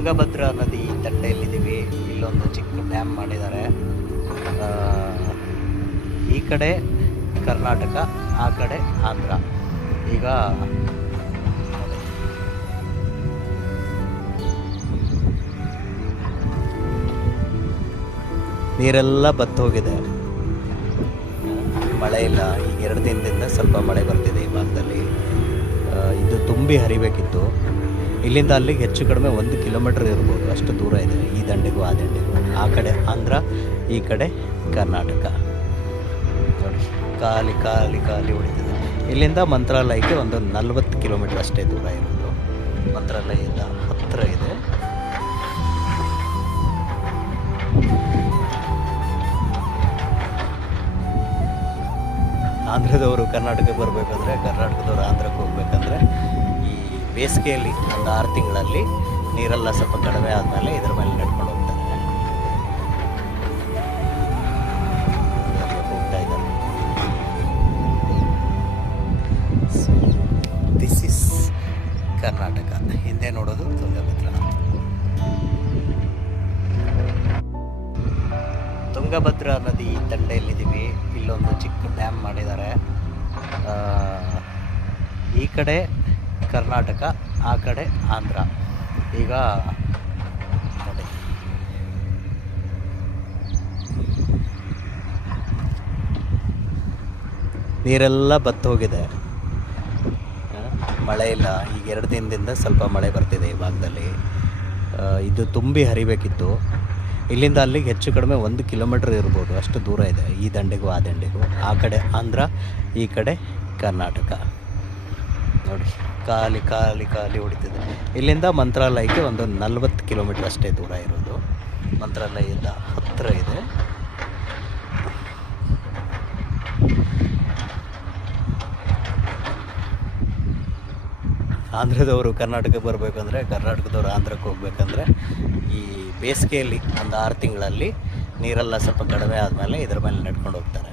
ತುಂಗಭದ್ರಾ ನದಿ ದಂಡೆಯಲ್ಲಿದ್ದೀವಿ. ಇಲ್ಲೊಂದು ಚಿಕ್ಕ ಡ್ಯಾಮ್ ಮಾಡಿದ್ದಾರೆ. ಈ ಕಡೆ ಕರ್ನಾಟಕ, ಆ ಕಡೆ ಆಂಧ್ರ. ಈಗ ನೀರೆಲ್ಲ ಬತ್ತು ಹೋಗಿದೆ, ಮಳೆ ಇಲ್ಲ. ಈಗ 2 ದಿನದಿಂದ ಸ್ವಲ್ಪ ಮಳೆ ಬರ್ತಿದೆ ಈ ಭಾಗದಲ್ಲಿ. ಇದು ತುಂಬಿ ಹರಿಬೇಕಿತ್ತು. ಇಲ್ಲಿಂದ ಅಲ್ಲಿಗೆ ಹೆಚ್ಚು ಕಡಿಮೆ 1 ಕಿಲೋಮೀಟರ್ ಇರ್ಬೋದು, ಅಷ್ಟು ದೂರ ಇದೆ. ಈ ದಂಡೆಗೂ ಆ ದಂಡೆಗೂ, ಆ ಕಡೆ ಆಂಧ್ರ, ಈ ಕಡೆ ಕರ್ನಾಟಕ. ನೋಡಿ, ಖಾಲಿ ಖಾಲಿ ಖಾಲಿ ಹೊಡಿತಿದೆ. ಇಲ್ಲಿಂದ ಮಂತ್ರಾಲಯಕ್ಕೆ ಒಂದು 40 ಕಿಲೋಮೀಟರ್ ಅಷ್ಟೇ ದೂರ ಇರೋದು. ಮಂತ್ರಾಲಯದಿಂದ ಹತ್ತಿರ ಇದೆ. ಆಂಧ್ರದವರು ಕರ್ನಾಟಕಕ್ಕೆ ಬರಬೇಕಂದ್ರೆ, ಕರ್ನಾಟಕದವರು ಆಂಧ್ರಕ್ಕೆ ಹೋಗ್ಬೇಕಂದ್ರೆ ಈ ಬೇಸಿಗೆಯಲ್ಲಿ ಒಂದು 6 ತಿಂಗಳಲ್ಲಿ ನೀರೆಲ್ಲ ಸ್ವಲ್ಪ ಕಡಿಮೆ ಆದಮೇಲೆ ಇದ್ರ ಮೇಲೆ ನಡ್ಕೊಂಡು ಹೋಗ್ತಾರೆ. ಹೋಗ್ತಾ ಇದ್ದಾರೆ. This is Karnataka. ಹಿಂದೆ ನೋಡೋದು ತುಂಗಭದ್ರಾ. ತುಂಗಭದ್ರಾ ನದಿ ದಂಡೆಯಲ್ಲಿದ್ದೀವಿ. ಇಲ್ಲೊಂದು ಚಿಕ್ಕ ಡ್ಯಾಮ್ ಮಾಡಿದ್ದಾರೆ. ಈ ಕಡೆ ಕರ್ನಾಟಕ, ಆ ಕಡೆ ಆಂಧ್ರ. ಈಗ ನೋಡಿ, ನೀರೆಲ್ಲ ಬತ್ತು ಹೋಗಿದೆ, ಮಳೆ ಇಲ್ಲ. ಈಗ 2 ದಿನದಿಂದ ಸ್ವಲ್ಪ ಮಳೆ ಬರ್ತಿದೆ ಈ ಭಾಗದಲ್ಲಿ. ಇದು ತುಂಬಿ ಹರಿಬೇಕಿತ್ತು. ಇಲ್ಲಿಂದ ಅಲ್ಲಿಗೆ ಹೆಚ್ಚು ಕಡಿಮೆ 1 ಕಿಲೋಮೀಟರ್ ಇರ್ಬೋದು, ಅಷ್ಟು ದೂರ ಇದೆ. ಈ ದಂಡೆಗೂ ಆ ದಂಡೆಗೂ, ಆ ಕಡೆ ಆಂಧ್ರ, ಈ ಕಡೆ ಕರ್ನಾಟಕ. ನೋಡಿ, ಖಾಲಿ ಖಾಲಿ ಖಾಲಿ ಹೊಡಿತಿದೆ. ಇಲ್ಲಿಂದ ಮಂತ್ರಾಲಯಕ್ಕೆ ಒಂದು 40 ಕಿಲೋಮೀಟರ್ ಅಷ್ಟೇ ದೂರ ಇರೋದು. ಮಂತ್ರಾಲಯದಿಂದ ಹತ್ತಿರ ಇದೆ. ಆಂಧ್ರದವರು ಕರ್ನಾಟಕಕ್ಕೆ ಬರಬೇಕಂದ್ರೆ, ಕರ್ನಾಟಕದವರು ಆಂಧ್ರಕ್ಕೆ ಹೋಗ್ಬೇಕಂದ್ರೆ ಈ ಬೇಸಿಗೆಯಲ್ಲಿ ಒಂದು 6 ತಿಂಗಳಲ್ಲಿ ನೀರೆಲ್ಲ ಸ್ವಲ್ಪ ಕಡಿಮೆ ಆದಮೇಲೆ ಇದ್ರ ಮೇಲೆ ನಡ್ಕೊಂಡು ಹೋಗ್ತಾರೆ.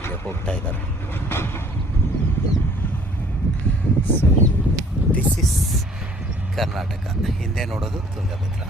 ಅಲ್ಲಿ ಹೋಗ್ತಾ ಇದ್ದಾರೆ. So this is Karnataka. ಹಿಂದೆ ನೋಡೋದು ತುಂಗಭದ್ರಾ.